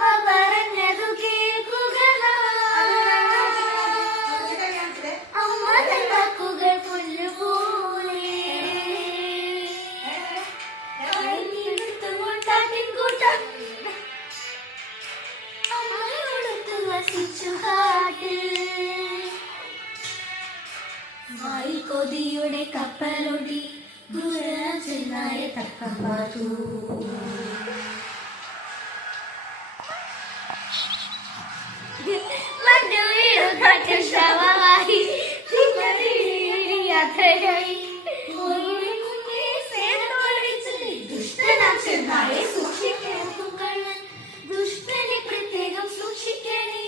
അമ്മ പറഞ്ഞതു കേൾക്കുക, അമ്മ തൻ വാക്കുകൾ പുല്ലുപോലെ അമ്മയോടൊത്ത് വസിച്ചു കാട്ടിൽ. വായിൽ കൊതിയുടെ കപ്പലൊടി ദൂരെ ചെന്നായ തക്കം പാർത്തു. യാത്രയായി ദുഷ്ടനായി സൂക്ഷിക്കണം, ദുഷ്ടനെ പ്രത്യേകം സൂക്ഷിക്കണേ.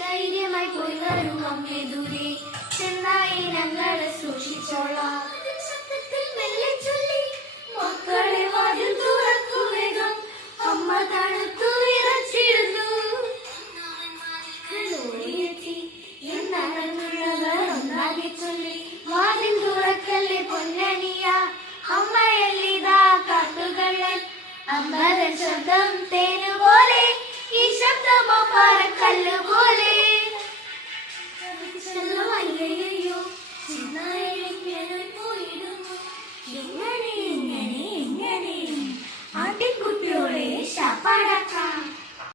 ധൈര്യമായി പോയി വരൂ അമ്മേ ദൂരെ, ചെന്നായി ഞങ്ങളെ സൂക്ഷിച്ചോളാം. ശബ്ദത്തിൽ മെല്ലെ ചൊല്ലി മക്കളെ വാതിൽ തുറക്കു വേഗം, അമ്മ തണുത്തു വിറച്ചിരുന്നു. എന്നാണെന്നുള്ളവർ ഒന്നാകെ ചൊല്ലി, വാതിൽ തുറക്കല്ലേ പൊന്നണിയ, അമ്മയല്ലിതാ കാട്ടുകള്ളൻ. അമ്മതൻ ശബ്ദം തേനുപോലെ, ഈ ശബ്ദമോ പാറക്കല്ല് പോലെ.